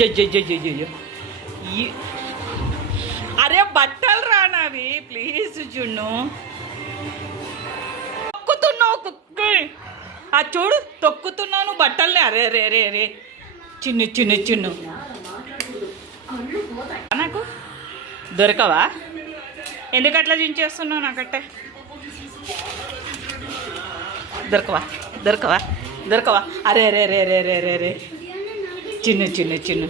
జజ్జో అరే బట్టలు రానవి ప్లీజ్ జున్ను తొక్కుతున్నావు చూడు తొక్కుతున్నావు బట్టల్ని అరే రే రే రే చిన్ను నాకు దొరకవా ఎందుకు అట్లా చించేస్తున్నావు నాకట్టే దొరకవా అరే రే రే రే రే రే రే చిన్ను